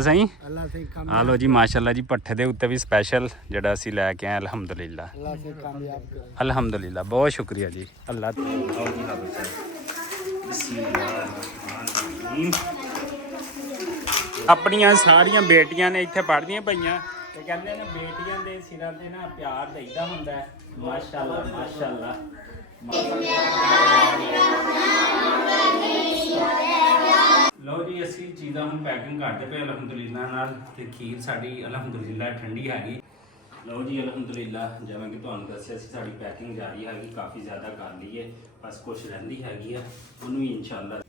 ਸਹੀ अल्लाह से ਆ कामयाब ਲੋ ਜੀ ਮਾਸ਼ਾਅੱਲਾ ਜੀ ਪੱਠੇ ਦੇ ਉੱਤੇ ਵੀ ਸਪੈਸ਼ਲ ਜਿਹੜਾ ਅਸੀਂ ਲੈ ਕੇ ਆਏ ਅਲਹਮਦੁਲਿਲਾ अल्लाह से कामयाब करे। ਅਲਹਮਦੁਲਿਲਾ ਬਹੁਤ ਸ਼ੁਕਰੀਆ ਜੀ ਅੱਲਾਹ ਆਪਣੀਆਂ ਸਾਰੀਆਂ ਬੇਟੀਆਂ ਨੇ ਇੱਥੇ ਪੜ੍ਹਦੀਆਂ ਪਈਆਂ ਤੇ ਕਹਿੰਦੇ ਨੇ ਬੇਟੀਆਂ ਦੇ ਸਿਰਾਂ ਤੇ ਨਾ ਪਿਆਰ ਦੇਈਦਾ ਹੁੰਦਾ ਹੈ ਮਾਸ਼ਾਅੱਲਾ ਮਾਸ਼ਾਅੱਲਾ ਲਓ ਜੀ ਅਸੀਂ ਚੀਜ਼ਾਂ ਹੁਣ ਪੈਕਿੰਗ ਕਰਦੇ ਪਏ ਅਲਹਮਦੁਲਿਲਾ ਨਾਲ ਤੇ ਖੀਰ ਸਾਡੀ ਅਲਹਮਦੁਲਿਲਾ ਠੰਡੀ ਹੈਗੀ ਲਓ ਜੀ ਅਲਹਮਦੁਲਿਲਾ ਜਿਵੇਂ ਕਿ ਤੁਹਾਨੂੰ ਦੱਸਿਆ ਸੀ ਸਾਡੀ ਪੈਕਿੰਗ ਜਾਰੀ ਹੈਗੀ ਕਾਫੀ ਜ਼ਿਆਦਾ ਕਰ ਲਈ ਹੈ ਬਸ ਕੁਛ ਰਹਿੰਦੀ ਹੈਗੀ ਆ ਉਹਨੂੰ ਵੀ ਇਨਸ਼ਾਅੱਲਾ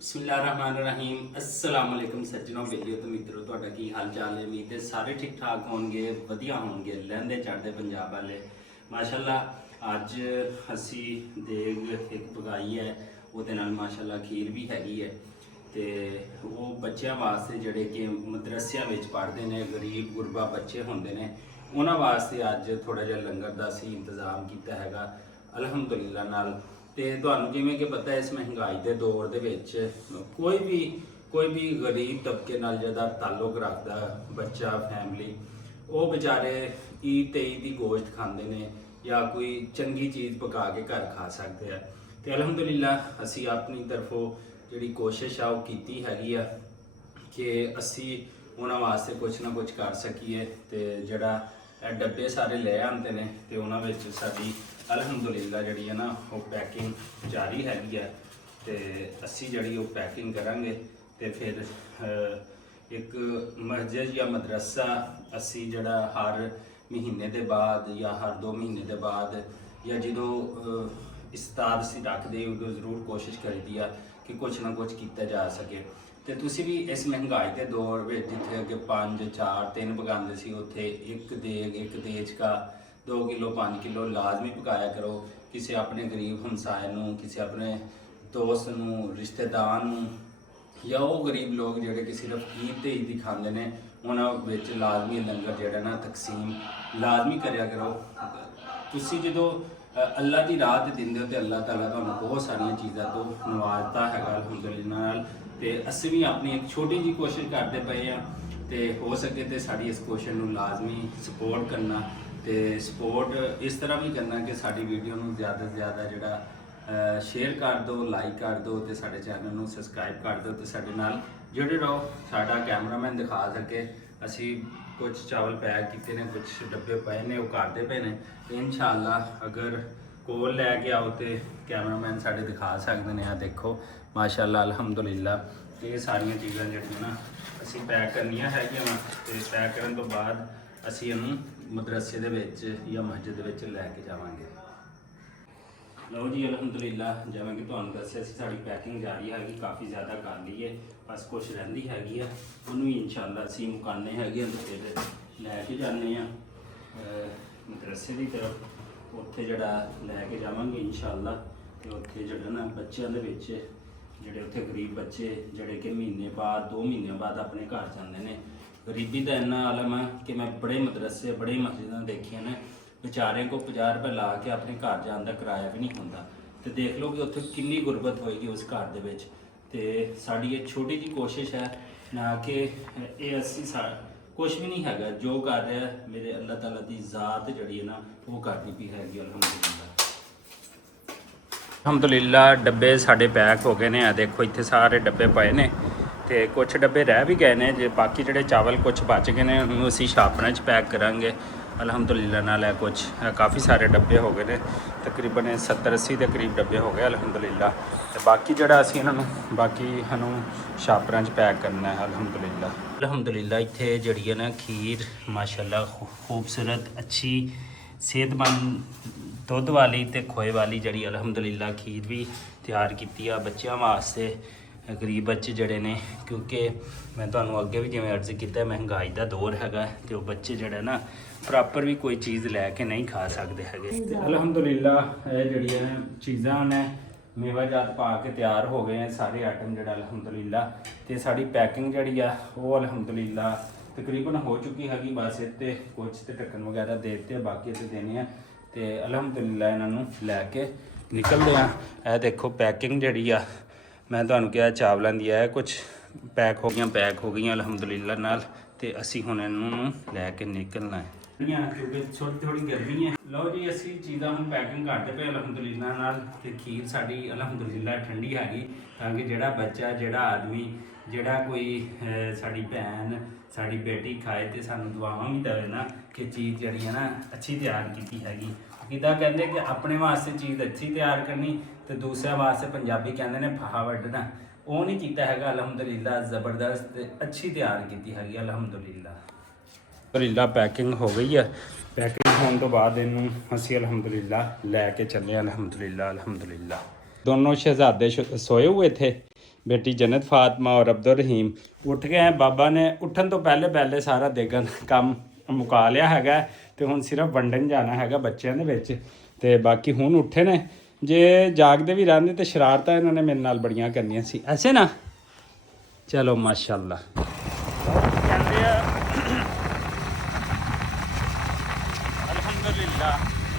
ਬਿਸਮਿਲ੍ਲਾਹਿਰਰਹਿਮਾਨਿਰਰਹੀਮ अस्सलाम वालेकुम सज्जनों बेलियो तो मित्रों ਤੁਹਾਡਾ ਕੀ ਹਾਲ ਚਾਲ ਹੈ ਉਮੀਦ ਹੈ ਸਾਰੇ ਠੀਕ ਠਾਕ ਹੋਣਗੇ ਵਧੀਆ ਹੋਣਗੇ ਲਹਿੰਦੇ ਚੜ੍ਹਦੇ ਪੰਜਾਬ ਵਾਲੇ ਮਾਸ਼ਾਅੱਲਾ ਅੱਜ ਅਸੀਂ ਦੇਗ ਇੱਕ ਪਕਾਈ ਹੈ ਉਹਦੇ ਨਾਲ ਮਾਸ਼ਾਅੱਲਾ ਖੀਰ ਵੀ ਹੈਗੀ ਹੈ ਤੇ ਉਹ ਬੱਚਿਆਂ ਵਾਸਤੇ ਜਿਹੜੇ ਕਿ ਮਦਰਸਿਆਂ ਵਿੱਚ ਪੜ੍ਹਦੇ ਨੇ ਗਰੀਬ ਗੁਰਬਾ ਬੱਚੇ ਹੁੰਦੇ ਨੇ ਉਹਨਾਂ ਵਾਸਤੇ ਅੱਜ ਥੋੜਾ ਜਿਹਾ ਲੰਗਰ ਦਾ ਅਸੀਂ ਇੰਤਜ਼ਾਮ ਕੀਤਾ ਹੈਗਾ ਅਲਹਮਦੁਲਿਲਾ ਨਾਲ ਤੇ ਤੁਹਾਨੂੰ ਜਿਵੇਂ ਕਿ ਪਤਾ ਇਸ ਮਹਿੰਗਾਈ ਦੇ ਦੌਰ ਦੇ ਵਿੱਚ ਕੋਈ ਵੀ ਗਰੀਬ ਤਬਕੇ ਨਾਲ ਜਿਹਦਾ ਤਾਲੁਕ ਰੱਖਦਾ ਬੱਚਾ ਫੈਮਿਲੀ ਉਹ ਵਿਚਾਰੇ ਈਦ ਤੇ ਈਦ ਦੀ ਗੋਸ਼ਤ ਖਾਂਦੇ ਨੇ ਜਾਂ ਕੋਈ ਚੰਗੀ ਚੀਜ਼ ਪਕਾ ਕੇ ਘਰ ਖਾ ਸਕਦੇ ਆ ਤੇ ਅਲਹਮਦੁਲਿਲਾ ਅਸੀਂ ਆਪਣੀ ਤਰਫੋਂ ਜਿਹੜੀ ਕੋਸ਼ਿਸ਼ ਆ ਉਹ ਕੀਤੀ ਹੈਗੀ ਆ ਕਿ ਅਸੀਂ ਉਹਨਾਂ ਵਾਸਤੇ ਕੁਝ ਨਾ ਕੁਝ ਕਰ ਸਕੀਏ ਤੇ ਜਿਹੜਾ ਇਹ ਡੱਬੇ ਸਾਰੇ ਲੈ ਆਉਂਦੇ ਨੇ ਤੇ ਉਹਨਾਂ ਵਿੱਚ ਸਾਡੀ ਅਲਹਮਦੁਲਿਲਾ ਜਿਹੜੀ ਹੈ ਨਾ ਉਹ ਪੈਕਿੰਗ ਜਾਰੀ ਹੈਗੀ ਆ ਤੇ ਅਸੀਂ ਜਿਹੜੀ ਉਹ ਪੈਕਿੰਗ ਕਰਾਂਗੇ ਤੇ ਫਿਰ ਇੱਕ ਮਸਜਿਦ ਜਾਂ ਮਦਰਸਾ ਅਸੀਂ ਜਿਹੜਾ ਹਰ ਮਹੀਨੇ ਦੇ ਬਾਅਦ ਜਾਂ ਹਰ 2 ਮਹੀਨੇ ਦੇ ਬਾਅਦ ਜਾਂ ਜਦੋਂ ਇਸਤਾਦ ਅਸੀਂ ਰੱਖਦੇ ਉਦੋਂ ਜ਼ਰੂਰ ਕੋਸ਼ਿਸ਼ ਕਰੀਦੀ ਆ ਕਿ ਕੁਝ ਨਾ ਕੁਝ ਕੀਤਾ ਜਾ ਸਕੇ ਤੇ ਤੁਸੀਂ ਵੀ ਇਸ ਮਹਿੰਗਾਈ ਦੇ ਦੌਰ ਵਿੱਚ ਜਿੱਥੇ ਅੱਗੇ 5 4 3 ਪਕਾਉਂਦੇ ਸੀ ਉੱਥੇ ਇੱਕ ਦੇਗ ਕਾ 2 ਕਿਲੋ 5 ਕਿਲੋ ਲਾਜ਼ਮੀ ਪਕਾਇਆ ਕਰੋ ਕਿਸੇ ਆਪਣੇ ਗਰੀਬ ਹਮਸਾਏ ਨੂੰ ਕਿਸੇ ਆਪਣੇ ਦੋਸਤ ਨੂੰ ਰਿਸ਼ਤੇਦਾਰ ਨੂੰ ਜਾਂ ਉਹ ਗਰੀਬ ਲੋਕ ਜਿਹੜੇ ਕਿ ਸਿਰਫ ਈਦ ਤੇ ਈਦ ਹੀ ਖਾਂਦੇ ਨੇ ਉਹਨਾਂ ਵਿੱਚ ਲਾਜ਼ਮੀ ਲੰਗਰ ਜਿਹੜਾ ਨਾ ਤਕਸੀਮ ਲਾਜ਼ਮੀ ਕਰਿਆ ਕਰੋ ਤੁਸੀਂ ਜਦੋਂ ਅੱਲਾ ਦੀ ਰਾਹ ਤੇ ਦਿੰਦੇ ਹੋ ਤੇ ਅੱਲਾਹ ਤਾਲਾ ਤੁਹਾਨੂੰ ਬਹੁਤ ਸਾਰੀਆਂ ਚੀਜ਼ਾਂ ਤੋਂ ਨਵਾਜ਼ਦਾ ਹੈਗਾ ਅਲਹਮਦੁਲਿਲਾ ਨਾਲ ਤੇ ਅਸੀਂ ਵੀ ਆਪਣੀ ਇੱਕ ਛੋਟੀ ਜਿਹੀ ਕੋਸ਼ਿਸ਼ ਕਰਦੇ ਪਏ ਆ ਤੇ ਹੋ ਸਕੇ ਤੇ ਸਾਡੀ ਇਸ ਕੋਸ਼ਿਸ਼ ਨੂੰ ਲਾਜ਼ਮੀ ਸਪੋਰਟ ਕਰਨਾ ਤੇ ਸਪੋਰਟ ਇਸ ਤਰ੍ਹਾਂ ਵੀ ਕਰਨਾ ਕਿ ਸਾਡੀ ਵੀਡੀਓ ਨੂੰ ਜ਼ਿਆਦਾ ਤੋਂ ਜ਼ਿਆਦਾ ਜਿਹੜਾ ਸ਼ੇਅਰ ਕਰ ਦਿਓ ਲਾਈਕ ਕਰ ਦਿਓ ਤੇ ਸਾਡੇ ਚੈਨਲ ਨੂੰ ਸਬਸਕ੍ਰਾਈਬ ਕਰ ਦਿਓ ਤੇ ਸਾਡੇ ਨਾਲ ਜੁੜੇ ਰਹੋ ਸਾਡਾ ਕੈਮਰਾਮੈਨ ਦਿਖਾ ਸਕੇ ਅਸੀਂ ਕੁਝ ਚਾਵਲ ਪੈਕ ਕੀਤੇ ਨੇ ਕੁਝ ਡੱਬੇ ਪਏ ਨੇ ਉਹ ਕਰਦੇ ਪਏ ਨੇ ਤੇ ਇਨਸ਼ਾਅੱਲਾ ਅਗਰ ਕੋਲ ਲੈ ਕੇ ਆਓ ਤੇ ਕੈਮਰਾਮੈਨ ਸਾਡੇ ਦਿਖਾ ਸਕਦੇ ਨੇ ਆ ਦੇਖੋ ਮਾਸ਼ਾਅੱਲਾ ਅਲਹਮਦੁਲਿਲਾ ਤੇ ਇਹ ਸਾਰੀਆਂ ਚੀਜ਼ਾਂ ਜਿਹੜੀਆਂ ਨਾ ਅਸੀਂ ਪੈਕ ਕਰਨੀਆਂ ਹੈਗੀਆਂ ਵਾ ਤੇ ਪੈਕ ਕਰਨ ਤੋਂ ਬਾਅਦ ਅਸੀਂ ਇਹਨੂੰ ਮਦਰਸੇ ਦੇ ਵਿੱਚ ਜਾਂ ਮਸਜਿਦ ਦੇ ਵਿੱਚ ਲੈ ਕੇ ਜਾਵਾਂਗੇ ਲਓ ਜੀ ਅਲਹਮਦੁਲਿਲਾ ਜਿਵੇਂ ਕਿ ਤੁਹਾਨੂੰ ਦੱਸਿਆ ਸੀ ਸਾਡੀ ਪੈਕਿੰਗ ਜਾਰੀ ਹੈਗੀ ਕਾਫੀ ਜ਼ਿਆਦਾ ਕਰ ਲਈ ਹੈ ਬਸ ਕੁਛ ਰਹਿੰਦੀ ਹੈਗੀ ਆ ਉਹਨੂੰ ਵੀ ਇਨਸ਼ਾਅੱਲਾ ਅਸੀਂ ਮੁਕਾਨੇ ਹੈਗੇ ਤੇ ਫਿਰ ਲੈ ਕੇ ਜਾਂਦੇ ਆ ਮਦਰਸੇ ਦੀ ਤਰਫ ਉੱਥੇ ਜਿਹੜਾ ਲੈ ਕੇ ਜਾਵਾਂਗੇ ਇਨਸ਼ਾਅੱਲਾ ਤੇ ਉੱਥੇ ਜਿਹੜਾ ਨਾ ਬੱਚਿਆਂ ਦੇ ਵਿੱਚ ਜਿਹੜੇ ਉੱਥੇ ਗਰੀਬ ਬੱਚੇ ਜਿਹੜੇ ਕਿ ਮਹੀਨੇ ਬਾਅਦ 2 ਮਹੀਨਿਆਂ ਬਾਅਦ ਆਪਣੇ ਘਰ ਜਾਂਦੇ ਨੇ गरीबी का इन्ना आलम है कि मैं बड़े मदरसे बड़े मस्जिदां देखिए ने बेचारे को 50 रुपये ला के अपने घर जाने का किराया भी नहीं होता तो देख लो कि उत्थे कितनी गुरबत होएगी उस घर दे विच ते साडी एक छोटी जी कोशिश है ना कि ये असी कुछ भी नहीं हैगा जो कर रहा है मेरे अल्लाह ताला की ज़ात जड़ी है ना वो करती भी हैगी अल्हम्दुलिल्लाह डब्बे साढ़े पैक हो गए ने देखो इत्थे सारे डब्बे पए ने ਤੇ ਕੁਝ ਡੱਬੇ ਰਹਿ ਵੀ ਗਏ ਨੇ ਜੇ ਬਾਕੀ ਜਿਹੜੇ ਚਾਵਲ ਕੁਝ ਬਚ ਗਏ ਨੇ ਉਹਨੂੰ ਅਸੀਂ ਛਾਪਣਾ 'ਚ ਪੈਕ ਕਰਾਂਗੇ ਅਲਹਮਦੁਲਿਲਾ ਨਾਲ ਹੈ ਕੁਝ ਕਾਫੀ ਸਾਰੇ ਡੱਬੇ ਹੋ ਗਏ ਨੇ ਤਕਰੀਬਨ 70-80 ਦੇ ਕਰੀਬ ਡੱਬੇ ਹੋ ਗਏ ਅਲਹਮਦੁਲਿਲਾ ਤੇ ਬਾਕੀ ਜਿਹੜਾ ਅਸੀਂ ਇਹਨਾਂ ਨੂੰ ਬਾਕੀ ਸਾਨੂੰ ਛਾਪਰਾਂ 'ਚ ਪੈਕ ਕਰਨਾ ਹੈ ਅਲਹਮਦੁਲਿਲਾ ਇੱਥੇ ਜਿਹੜੀ ਹੈ ਨਾ ਖੀਰ ਮਾਸ਼ਾਅੱਲਾ ਖੂਬਸੂਰਤ ਅੱਛੀ ਸਿਹਤਮੰਦ ਦੁੱਧ ਵਾਲੀ ਤੇ ਖੋਏ ਵਾਲੀ ਜਿਹੜੀ ਅਲਹਮਦੁਲਿਲਾ ਖੀਰ ਵੀ ਤਿਆਰ ਕੀਤੀ ਆ ਬੱਚਿਆਂ ਵਾਸਤੇ ਗਰੀਬ ਬੱਚੇ ਜਿਹੜੇ ਨੇ ਕਿਉਂਕਿ ਮੈਂ ਤੁਹਾਨੂੰ ਅੱਗੇ ਵੀ ਜਿਵੇਂ ਅਰਜ਼ ਕੀਤਾ ਮਹਿੰਗਾਈ ਦਾ ਦੌਰ ਹੈਗਾ ਤੇ ਉਹ ਬੱਚੇ ਜਿਹੜਾ ਨਾ ਪ੍ਰੋਪਰ ਵੀ ਕੋਈ ਚੀਜ਼ ਲੈ ਕੇ ਨਹੀਂ ਖਾ ਸਕਦੇ ਹੈਗੇ ਤੇ ਅਲਹਮਦੁਲਿਲਾ ਇਹ ਜਿਹੜੀਆਂ ਚੀਜ਼ਾਂ ਨੇ ਮੇਵਾ ਜਾਤ ਪਾ ਕੇ ਤਿਆਰ ਹੋ ਗਏ ਆ ਸਾਰੇ ਆਈਟਮ ਜਿਹੜਾ ਅਲਹਮਦੁਲਿਲਾ ਤੇ ਸਾਡੀ ਪੈਕਿੰਗ ਜਿਹੜੀ ਆ ਉਹ ਅਲਹਮਦੁਲਿਲਾ ਤਕਰੀਬਨ ਹੋ ਚੁੱਕੀ ਹੈਗੀ। ਬਸ ਇੱਥੇ ਕੁਝ ਤੇ ਢੱਕਣ ਵਗੈਰਾ ਦੇ ਦਿੱਤੇ, ਬਾਕੀ ਤੇ ਦੇਣੇ ਆ। ਤੇ ਅਲਹਮਦੁਲਿਲਾ ਇਹਨਾਂ ਨੂੰ ਲੈ ਕੇ ਨਿਕਲਦੇ ਆ। ਇਹ ਦੇਖੋ ਪੈਕਿੰਗ ਜਿਹੜੀ ਆ, ਮੈਂ ਤੁਹਾਨੂੰ ਕਿਹਾ ਚਾਵਲਾਂ ਦੀ ਹੈ, ਕੁਝ ਪੈਕ ਹੋ ਗਈਆਂ ਅਲਹਮਦੁਲਿਲਾ ਨਾਲ। ਤੇ ਅਸੀਂ ਹੁਣ ਇਹਨਾਂ ਨੂੰ ਲੈ ਕੇ ਨਿਕਲਣਾ ਹੈ ਕਿਉਂਕਿ ਥੋੜੀ ਗਰਮੀ ਹੈ। ਲਓ ਜੀ ਅਸੀਂ ਚੀਜ਼ਾਂ ਹੁਣ ਪੈਕਿੰਗ ਕਰਦੇ ਪਏ ਅਲਹਮਦੁਲਿਲਾ ਨਾਲ। ਤੇ ਖੀਰ ਸਾਡੀ ਅਲਹਮਦੁਲਿਲਾ ਠੰਡੀ ਹੈਗੀ, ਤਾਂ ਕਿ ਜਿਹੜਾ ਬੱਚਾ, ਜਿਹੜਾ ਆਦਮੀ, ਜਿਹੜਾ ਕੋਈ ਸਾਡੀ ਭੈਣ, ਸਾਡੀ ਬੇਟੀ ਖਾਏ ਤੇ ਸਾਨੂੰ ਦੁਆਵਾਂ ਵੀ ਦੇਵੇ ਨਾ ਕਿ ਚੀਜ਼ ਜਿਹੜੀ ਹੈ ਨਾ ਅੱਛੀ ਤਿਆਰ ਕੀਤੀ ਹੈਗੀ। ਕਿੱਦਾਂ ਕਹਿੰਦੇ ਕਿ ਆਪਣੇ ਵਾਸਤੇ ਚੀਜ਼ ਅੱਛੀ ਤਿਆਰ ਕਰਨੀ ਤੇ ਦੂਸਰਿਆਂ ਵਾਸਤੇ ਪੰਜਾਬੀ ਕਹਿੰਦੇ ਨੇ ਫਾਹਾ ਵੱਢਣਾ, ਉਹ ਨਹੀਂ ਕੀਤਾ ਹੈਗਾ। ਅਲਹਮਦੁਲਿਲਾ ਜ਼ਬਰਦਸਤ ਤੇ ਅੱਛੀ ਤਿਆਰ ਕੀਤੀ ਹੈਗੀ ਅਲਹਮਦੁਲਿਲਾ। ਅਲਹਮਦੁਲਿਲਾ ਪੈਕਿੰਗ ਹੋ ਗਈ ਹੈ। ਪੈਕਿੰਗ ਹੋਣ ਤੋਂ ਬਾਅਦ ਇਹਨੂੰ ਅਸੀਂ ਅਲਹਮਦੁਲਿਲਾ ਲੈ ਕੇ ਚੱਲੇ ਅਲਹਮਦੁਲਿਲਾ। ਦੋਨੋਂ शहजादे सोए हुए थे, बेटी जन्नत फातिमा और अब्दुल रहीम ਉੱਠ ਗਏ हैं। ਬਾਬਾ ਨੇ ਉੱਠਣ ਤੋਂ ਪਹਿਲੇ ਸਾਰਾ ਦੇਗਨ ਕੰਮ ਮੁਕਾ ਲਿਆ ਹੈਗਾ ਤੇ ਹੁਣ ਸਿਰਫ ਵੰਡਣ ਜਾਣਾ ਹੈਗਾ ਬੱਚਿਆਂ ਦੇ ਵਿੱਚ। ਤੇ ਬਾਕੀ ਹੁਣ ਉੱਠੇ ਨੇ, ਜੇ ਜਾਗਦੇ ਵੀ ਰਹਿੰਦੇ ਤੇ ਸ਼ਰਾਰਤਾਂ ਇਹਨਾਂ ਨੇ ਮੇਰੇ ਨਾਲ ਬੜੀਆਂ ਕਰਨੀਆਂ ਸੀ, ਐਸੇ ਨਾ। ਚਲੋ ਮਾਸ਼ਾਅੱਲਾ। ਕਹਿੰਦੇ ਆ ਅਲਹਮਦੁਲਿਲਾ।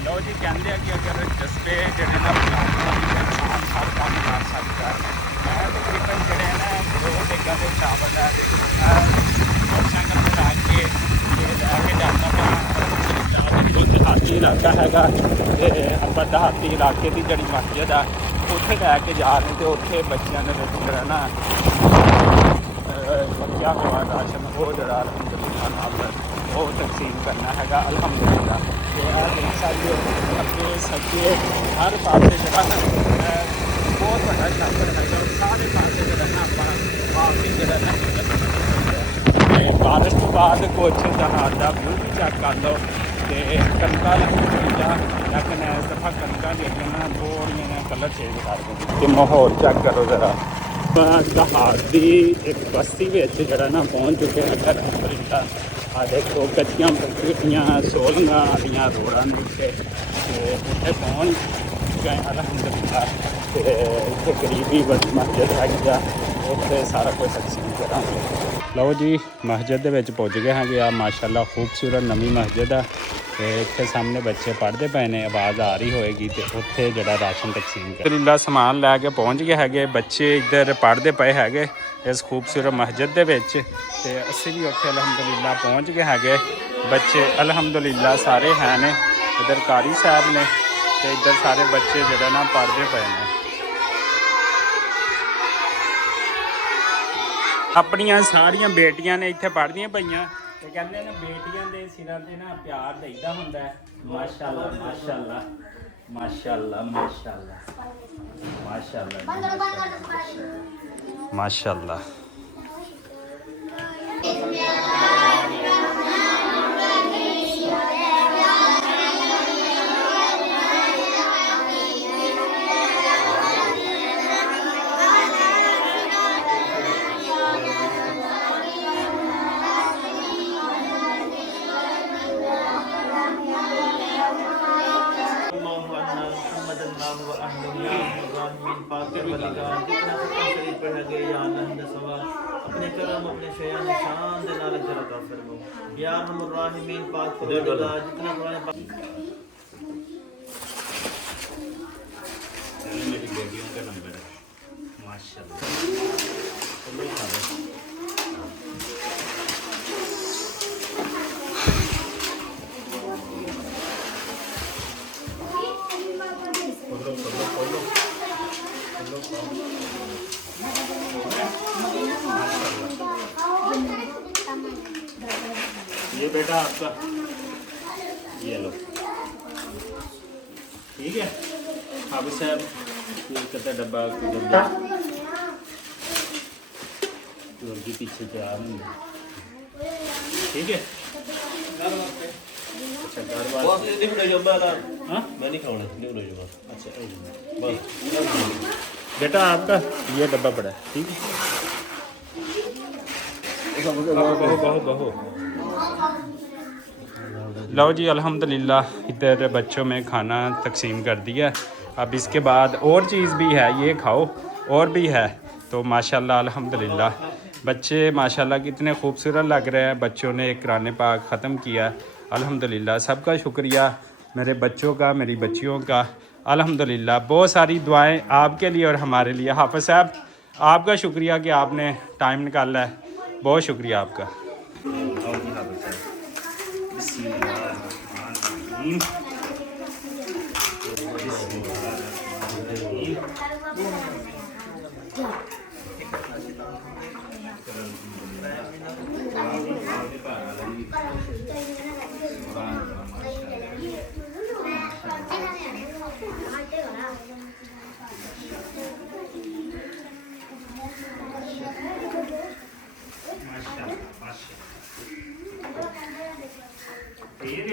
ਲਓ ਜੀ ਕਹਿੰਦੇ ਆ ਕਿ ਅਗਰ ਜਜ਼ਬੇ ਜਿਹੜੇ ਨਾ ਇਨਸਾਨ ਹਰ ਕੰਮ ਕਰ ਸਕਦਾ ਹੈ। ਤਕਰੀਬਨ ਜਿਹੜੇ ਨਾ ਦੋ ਦੇਗਾਂ ਦੇ ਚਾਵਲ ਹੈ ਮੋਟਰਸਾਈਕਲ ਤੇ ਲਾ ਕੇ ਲੈ ਕੇ ਜਾਂਦਾ ਪਿਆ। ਦਿਹਾਤੀ ਇਲਾਕਾ ਹੈਗਾ ਤੇ ਆਪਾਂ ਦਿਹਾਤੀ ਇਲਾਕੇ ਦੀ ਜਿਹੜੀ ਮਸਜਿਦ ਆ ਉੱਥੇ ਲੈ ਕੇ ਜਾ ਰਹੇ ਤੇ ਉੱਥੇ ਬੱਚਿਆਂ ਦੇ ਵਿੱਚ ਜਿਹੜਾ ਨਾ ਬਚਿਆ ਹੋਇਆ ਰਾਸ਼ਨ ਉਹ ਜਿਹੜਾ ਅਲਹਮਦੁਲਿਲਾ ਨਾਲ ਉਹ ਤਕਸੀਮ ਕਰਨਾ ਹੈਗਾ ਅਲਹਮਦੁਲਿਲਾ। ਤੇ ਆਹ ਦੇਖ ਸਕਦੇ ਹੋ ਅੱਗੇ ਸੱਜੇ ਹਰ ਪਾਸੇ ਜਿਹੜਾ ਨਾ ਬਹੁਤ ਵੱਡਾ ਛਾਪਰ ਹੈਗਾ, ਸਾਰੇ ਪਾਸੇ ਜਿਹੜਾ ਨਾ ਆਪਾਂ ਕਾਫੀ ਜਿਹੜਾ ਨਾ ਤੇ ਬਾਰਿਸ਼ ਤੋਂ ਬਾਅਦ ਕੁਛ ਜਹਾਜ਼ ਦਾ ਵਿਊ ਵੀ ਚੈੱਕ ਕਰ ਲਓ। ਤੇ ਕਣਕਾਂ ਅਲਹਮਦੁਲਿਲਾ, ਲੇਕਿਨ ਇਸ ਦਫਾ ਕਣਕਾਂ ਜਿਹੜੀਆਂ ਨਾ ਥੋੜ੍ਹੀਆਂ ਨੇ ਕਲਰ ਚੇਂਜ ਕਰ ਦਿੰਦੇ। ਤੇ ਮਾਹੌਲ ਚੈੱਕ ਕਰੋ ਜ਼ਰਾ। ਜਹਾਜ਼ ਦੀ ਇੱਕ ਬਸਤੀ ਵਿੱਚ ਜਿਹੜਾ ਨਾ ਪਹੁੰਚ ਚੁੱਕੇ ਹਾਂ ਅਲਹਮਦੁਲਿਲਾ। ਆ ਦੇਖੋ ਕੱਚੀਆਂ ਪੱਕੀਆਂ ਸੋਲ੍ਹੀਆਂ ਵਾਲੀਆਂ ਰੋਡਾਂ ਨੇ ਉੱਤੇ, ਤੇ ਉੱਥੇ ਪਹੁੰਚ ਗਏ ਅਲਹਮਦੁਲਿਲਾ। ਤੇ ਇੱਥੇ ਕਰੀਬੀ ਵੱਡੀ ਮਸਜਿਦ ਹੈਗੀ ਆ, ਉੱਥੇ ਸਾਰਾ ਕੁਝ ਤਕਸੀਮ ਕਰਾਂਗੇ। ਲਓ ਜੀ ਮਸਜਿਦ ਦੇ ਵਿੱਚ ਪੁੱਜ ਗਏ ਹੈਗੇ ਆ। ਮਾਸ਼ਾਅੱਲਾ ਖੂਬਸੂਰਤ ਨਵੀਂ ਮਸਜਿਦ ਆ ਤੇ ਇੱਥੇ ਸਾਹਮਣੇ ਬੱਚੇ ਪੜ੍ਹਦੇ ਪਏ ਨੇ, ਆਵਾਜ਼ ਆ ਰਹੀ ਹੋਏਗੀ। ਤੇ ਉੱਥੇ ਜਿਹੜਾ ਰਾਸ਼ਨ ਤਕਸੀਮ ਅਲਹਮਦੁਲਿਲਾ ਸਮਾਨ ਲੈ ਕੇ ਪਹੁੰਚ ਗਏ ਹੈਗੇ। ਬੱਚੇ ਇੱਧਰ ਪੜ੍ਹਦੇ ਪਏ ਹੈਗੇ ਇਸ ਖੂਬਸੂਰਤ ਮਸਜਿਦ ਦੇ ਵਿੱਚ, ਤੇ ਅਸੀਂ ਵੀ ਉੱਥੇ ਅਲਹਮਦੁਲਿਲਾ ਪਹੁੰਚ ਗਏ ਹੈਗੇ। ਬੱਚੇ ਅਲਹਮਦੁਲਿਲਾ ਸਾਰੇ ਹੈ ਨੇ, ਇੱਧਰ ਕਾਰੀ ਸਾਹਿਬ ਨੇ ਤੇ ਇੱਧਰ ਸਾਰੇ ਬੱਚੇ ਜਿਹੜਾ ਨਾ ਪੜ੍ਹਦੇ ਪਏ ਨੇ। ਆਪਣੀਆਂ ਸਾਰੀਆਂ ਬੇਟੀਆਂ ਨੇ ਇੱਥੇ ਪੜ੍ਹਦੀਆਂ ਪਈਆਂ ਤੇ ਕਹਿੰਦੇ ਨੇ ਬੇਟੀਆਂ ਦੇ ਸਿਰਾਂ ਤੇ ਨਾ ਪਿਆਰ ਦੇਈਦਾ ਹੁੰਦਾ ਹੈ। ਮਾਸ਼ਾਅੱਲਾ ਮਾਸ਼ਾਅੱਲਾ ਮਾਸ਼ਾਅੱਲਾ ਮਾਸ਼ਾਅੱਲਾ ਮਾਸ਼ਾਅੱਲਾ ਮਾਸ਼ਾਅੱਲਾ। अपने करम अपने शयान शान दे नाल जरा का फरमाओ या रहमान रहीमीन पाक परवरदिगार जितना कुरान पाक मेरी बेटियों का नंबर है माशाल्लाह। ये बेटा आपका, ये लो, ठीक है। हाफिज साहब कितना डब्बा की पीछे तैयार नहीं, ठीक है। अच्छा घर वाले हाँ मैं नहीं खाऊंगा, अच्छा बस बेटा आपका ये डब्बा पड़ा है, ठीक है। बहो लो जी अल्हम्दुलिल्लाह इधर बच्चों में खाना तकसीम कर दिया। अब इसके बाद और चीज़ भी है, ये खाओ और भी है तो माशाल्लाह अल्हम्दुलिल्लाह। बच्चे माशाल्लाह कितने खूबसूरत लग रहे हैं। बच्चों ने एक कुरान पाक ख़त्म किया अल्हम्दुलिल्लाह। सबका शुक्रिया, मेरे बच्चों का, मेरी बच्चियों का अल्हम्दुलिल्लाह। बहुत सारी दुआएं आपके लिए और हमारे लिए। हाफ़िज़ साहब आपका शुक्रिया कि आपने टाइम निकाला है, बहुत शुक्रिया आपका।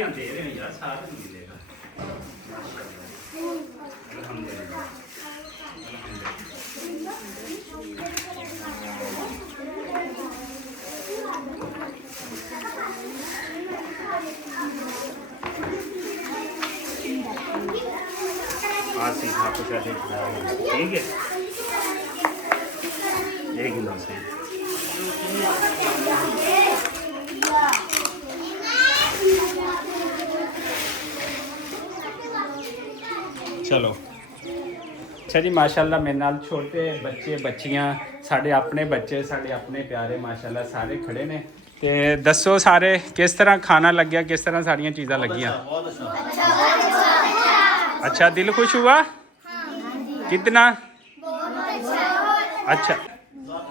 दे रहे हैं यार, साथ में मिलेगा। अल्हम्दुलिल्लाह। ठीक है, एक गिलास है। चलो अच्छा जी, माशाल्लाह मेरे नाल छोटे बच्चे बच्चियां, साढ़े अपने बच्चे, साढ़े अपने प्यारे माशाल्लाह सारे खड़े ने। ते दसो सारे किस तरह खाना लग गया, किस तरह सारियां चीज़ां लगियां? अच्छा, दिल खुश हुआ? कितना? अच्छा,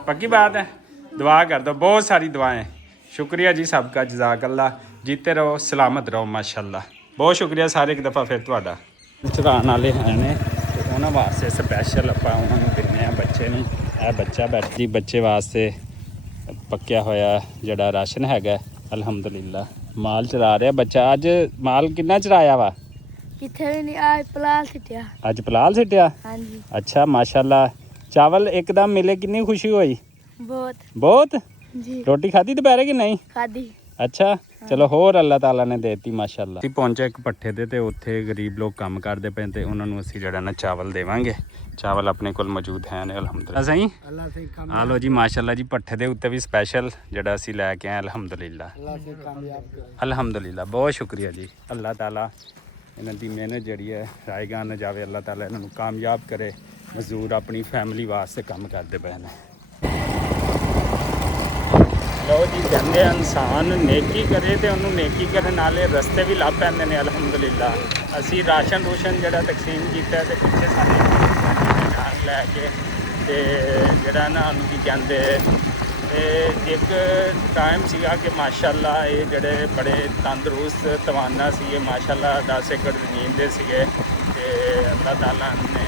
पक्की बात है, दुआ कर दो, बहुत सारी दुआएं। शुक्रिया जी सबका, जज़ाकल्लाह, जीते रहो, सलामत रहो माशाल्लाह। बहुत शुक्रिया सारे एक दफ़ा फिर तुहाडा। चढ़ाने वाले हैं ने ते उन्हां वास्ते स्पैशल आपां उन्हां नूं दिन्ने आ बच्चे नूं। ਇਹ ਬੱਚਾ ਬੈਠ ਜੀ, ਬੱਚੇ ਵਾਸਤੇ ਪੱਕਿਆ ਹੋਇਆ ਜਿਹੜਾ ਰਾਸ਼ਨ ਹੈਗਾ ਅਲਹਮਦੁਲਿਲਾ। ਮਾਲ ਚਰਾ ਰਿਹਾ ਬੱਚਾ। ਅੱਜ ਮਾਲ ਕਿੰਨਾ ਚਰਾਇਆ ਵਾ? ਕਿੱਥੇ ਵੀ ਨਹੀਂ, ਅੱਜ ਪਲਾਲ ਸਿੱਟਿਆ। ਅੱਜ ਪਲਾਲ ਸਿੱਟਿਆ? ਹਾਂਜੀ। ਅੱਛਾ ਮਾਸ਼ਾਅੱਲਾ। ਚਾਵਲ ਇੱਕਦਮ ਮਿਲੇ, ਕਿੰਨੀ ਖੁਸ਼ੀ ਹੋਈ? ਬਹੁਤ ਜੀ। ਰੋਟੀ ਖਾਧੀ ਦੁਪਹਿਰੇ ਕਿ ਨਹੀਂ? ਖਾਧੀ। ਅੱਛਾ, ਚਲੋ ਹੋਰ ਅੱਲਾਹ ਤਾਲਾ ਨੇ ਦੇਤੀ ਮਾਸ਼ਾਅੱਲਾ। ਅਸੀਂ ਪਹੁੰਚੇ ਇੱਕ ਪੱਠੇ ਤੇ, ਤੇ ਉੱਥੇ ਗਰੀਬ ਲੋਕ ਕੰਮ ਕਰਦੇ ਪਏ ਤੇ ਉਹਨਾਂ ਨੂੰ ਅਸੀਂ ਜਿਹੜਾ ਨਾ ਚਾਵਲ ਦੇਵਾਂਗੇ। ਚਾਵਲ ਆਪਣੇ ਕੋਲ ਮੌਜੂਦ ਹੈ ਨੇ ਅਲਹਮਦੁਲਿਲਾ। ਸਹੀ ਆ ਲੋ ਜੀ ਮਾਸ਼ਾਅੱਲਾ ਜੀ, ਪੱਠੇ ਦੇ ਉੱਤੇ ਵੀ ਸਪੈਸ਼ਲ ਜਿਹੜਾ ਅਸੀਂ ਲੈ ਕੇ ਆਏ ਅਲਹਮਦੁਲਿਲਾ। ਅਲਹਮਦੁਲਿਲਾ, ਬਹੁਤ ਸ਼ੁਕਰੀਆ ਜੀ। ਅੱਲਾਹ ਤਾਲਾ ਇਹਨਾਂ ਦੀ ਮਿਹਨਤ ਜਿਹੜੀ ਹੈ ਰਾਏਗਾਂ ਨਾ ਜਾਵੇ, ਅੱਲਾਹ ਤਾਲਾ ਇਹਨਾਂ ਨੂੰ ਕਾਮਯਾਬ ਕਰੇ। ਮਜ਼ਦੂਰ ਆਪਣੀ ਫੈਮਿਲੀ ਵਾਸਤੇ ਕੰਮ ਕਰਦੇ ਪਏ ਨੇ। ਲਓ ਜੀ, ਕਹਿੰਦੇ ਇਨਸਾਨ ਨੇਕੀ ਕਰੇ ਤੇ ਉਹਨੂੰ ਨੇਕੀ ਕਰਨ ਵਾਲੇ ਰਸਤੇ ਵੀ ਲੱਭ ਪੈਂਦੇ ਨੇ ਅਲਹਮਦੁਲਿਲਾ। ਅਸੀਂ ਰਾਸ਼ਨ ਰੂਸ਼ਨ ਜਿਹੜਾ ਤਕਸੀਮ ਕੀਤਾ ਤੇ ਪਿੱਛੇ ਸਾਡੇ ਨਾਲ ਲੈ ਕੇ ਤੇ ਜਿਹੜਾ ਨਾ ਉਹਨੂੰ ਕੀ ਕਹਿੰਦੇ, ਤੇ ਇੱਕ ਟਾਈਮ ਸੀਗਾ ਕਿ ਮਾਸ਼ਾਅੱਲਾ ਇਹ ਜਿਹੜੇ ਬੜੇ ਤੰਦਰੁਸਤ ਤਵਾਨਾ ਸੀ, ਇਹ ਮਾਸ਼ਾਅੱਲਾ 10 ਏਕੜ ਜ਼ਮੀਨ ਦੇ ਸੀਗੇ ਤੇ ਅੱਲਾਹ ਤਾਲਾ ਨੇ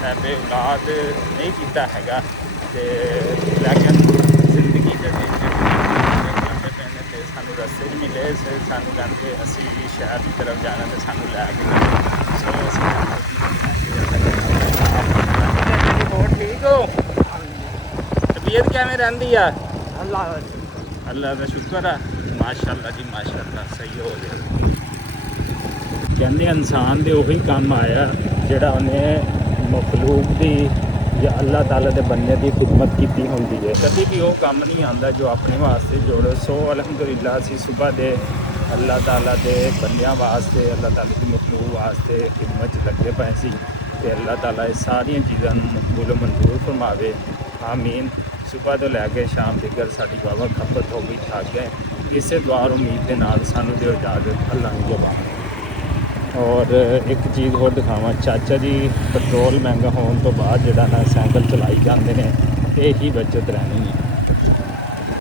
ਸਾਹਿਬੇ ਔਲਾਦ ਨਹੀਂ ਕੀਤਾ ਹੈਗਾ ਤੇ ਲੇਕਿਨ ਜ਼ਿੰਦਗੀ ਦੇ ਵਿੱਚ ਸਾਨੂੰ ਰਸਤੇ 'ਚ ਮਿਲੇ। ਸਾਨੂੰ ਕਹਿੰਦੇ ਅਸੀਂ ਸ਼ਹਿਰ ਦੀ ਤਰਫ ਜਾਣਾ ਤੇ ਸਾਨੂੰ ਲੈ ਕੇ ਹੋਰ ਠੀਕ ਹੋ? ਤਬੀਅਤ ਕਿਵੇਂ ਰਹਿੰਦੀ ਆ? ਅੱਲਾਹ ਦਾ ਸ਼ੁਕਰ ਆ ਮਾਸ਼ਾਅੱਲਾ ਜੀ, ਮਾਸ਼ਾਅੱਲਾ ਸਹੀ ਹੋ ਗਿਆ। ਕਹਿੰਦੇ ਇਨਸਾਨ ਦੇ ਉਹੀ ਕੰਮ ਆਇਆ ਜਿਹੜਾ ਉਹਨੇ ਮਖਲੂਕ ਦੀ ਜਾਂ ਅੱਲਾਹ ਤਾਲਾ ਦੇ ਬੰਦੇ ਦੀ ਖਿਦਮਤ ਕੀਤੀ ਹੁੰਦੀ ਹੈ। ਕਦੀ ਵੀ ਉਹ ਕੰਮ ਨਹੀਂ ਆਉਂਦਾ ਜੋ ਆਪਣੇ ਵਾਸਤੇ ਜੋੜੋ। ਸੋ ਅਲਹਮਦੁਲਿਲਾ ਅਸੀਂ ਸੁਬਹ ਦੇ ਅੱਲਾਹ ਤਾਲਾ ਦੇ ਬੰਦਿਆਂ ਵਾਸਤੇ, ਅੱਲਾਹ ਤਾਲਾ ਦੀ ਮਖਲੂਕ ਵਾਸਤੇ ਖਿਦਮਤ 'ਚ ਲੱਗੇ ਪਏ ਸੀ ਤੇ ਅੱਲਾਹ ਤਾਲਾ ਇਹ ਸਾਰੀਆਂ ਚੀਜ਼ਾਂ ਨੂੰ ਮਕਬੂਲ ਮਨਜ਼ੂਰ ਫਰਮਾਵੇ, ਆਮੀਨ। ਸੁਬਹ ਤੋਂ ਲੈ ਕੇ ਸ਼ਾਮ ਤੱਕ ਸਾਡੀ ਬਾਬਾ ਖਪਤ ਹੋ ਗਈ, ਥੱਕ ਗਏ। ਇਸੇ ਦੁਆ ਉਮੀਦ ਦੇ ਨਾਲ ਸਾਨੂੰ ਦਿਓ ਇਜਾਜ਼ਤ, ਅੱਲਾਹ ਨੂੰ ਜਵਾਬ। ਔਰ ਇੱਕ ਚੀਜ਼ ਹੋਰ ਦਿਖਾਵਾਂ, ਚਾਚਾ ਜੀ ਪੈਟਰੋਲ ਮਹਿੰਗਾ ਹੋਣ ਤੋਂ ਬਾਅਦ ਜਿਹੜਾ ਨਾ ਸਾਈਕਲ ਚਲਾਈ ਜਾਂਦੇ ਨੇ, ਇਹ ਹੀ ਬਚਤ ਰਹਿਣੀ ਹੈ।